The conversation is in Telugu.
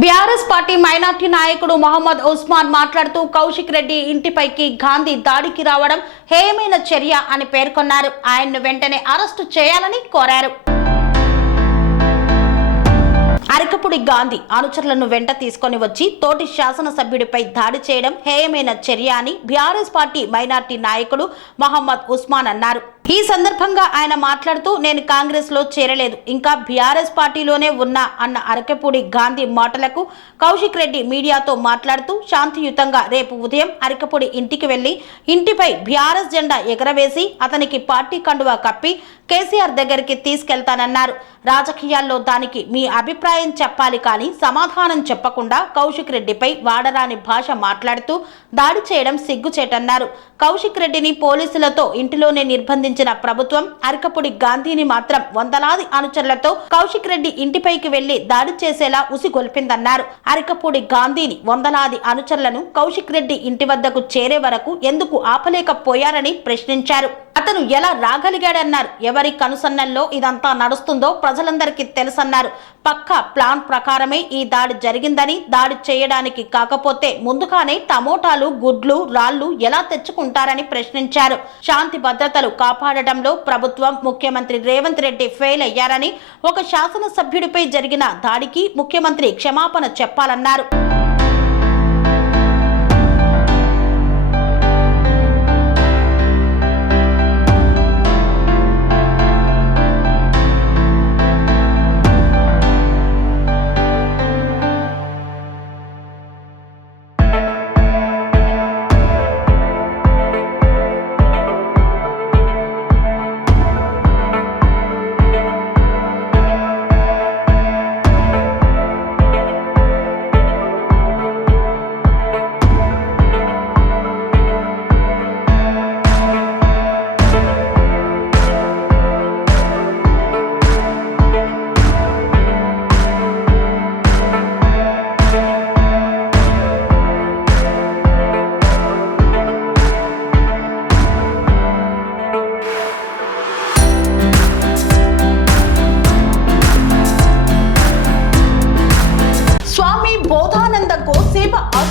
బీఆర్ఎస్ పార్టీ మైనార్టీ నాయకుడు మహమ్మద్ ఉస్మాన్ మాట్లాడుతూ కౌశిక్ రెడ్డి ఇంటిపైకి గాంధీ దాడికి రావడం హేయమైన చర్య అని పేర్కొన్నారు. ఆయన్ను వెంటనే అరెస్టు చేయాలని కోరారు. అరకపుడి గాంధీ అనుచరులను వెంట తీసుకొని వచ్చి తోటి శాసనసభ్యుడిపై దాడి చేయడం హేయమైన చర్య అని బీఆర్ఎస్ పార్టీ మైనార్టీ నాయకుడు మహమ్మద్ ఉస్మాన్ అన్నారు. ఈ సందర్భంగా ఆయన మాట్లాడుతూ నేను కాంగ్రెస్లో చేరలేదు. ఇంకా బీఆర్ఎస్ పార్టీలోనే ఉన్నా అన్న అరకపూడి గాంధీ మాటలకు కౌశిక్ రెడ్డి మీడియాతో మాట్లాడుతూ శాంతియుతంగా రేపు ఉదయం అరకపూడి ఇంటికి వెళ్ళి ఇంటిపై బీఆర్ఎస్ జెండా ఎగరవేసి అతనికి పార్టీ కండువా కప్పి కేసీఆర్ దగ్గరికి తీసుకెళ్తానన్నారు. రాజకీయాల్లో దానికి మీ అభిప్రాయం చెప్పాలి కానీ సమాధానం చెప్పకుండా కౌశిక్ రెడ్డిపై వాడరాని భాష మాట్లాడుతూ దాడి చేయడం సిగ్గుచేటన్నారు. కౌశిక్ రెడ్డిని పోలీసులతో ఇంటిలోనే నిర్బంధించిన ప్రభుత్వం అరకపుడి గాంధీని మాత్రం వందలాది అనుచరులతో కౌశిక్ రెడ్డి ఇంటిపైకి వెళ్ళి దాడి చేసేలా ఉసిగొల్పిందన్నారు. అరకపూడి గాంధీని వందలాది అనుచరులను కౌశిక్ రెడ్డి ఇంటి వద్దకు చేరే వరకు ఎందుకు ఆపలేకపోయారని ప్రశ్నించారు. అతను ఎలా రాగలిగాడన్నారు? ఎవరి కనుసన్నల్లో ఇదంతా నడుస్తుందో ప్రజలందరికీ తెలుసన్నారు. పక్క ప్లాన్ ప్రకారమే ఈ దాడి జరిగిందని దాడి చేయడానికి కాకపోతే ముందుగానే టమోటాలు గుడ్లు రాళ్ళు ఎలా తెచ్చుకుంటారు? ఉంటారని ప్రశ్నించారు. శాంతి భద్రతలు కాపాడటంలో ప్రభుత్వం ముఖ్యమంత్రి రేవంత్ రెడ్డి ఫెయిల్ అయ్యారని ఒక శాసనసభ్యుడిపై జరిగిన దాడికి ముఖ్యమంత్రి క్షమాపణ చెప్పాలన్నారు.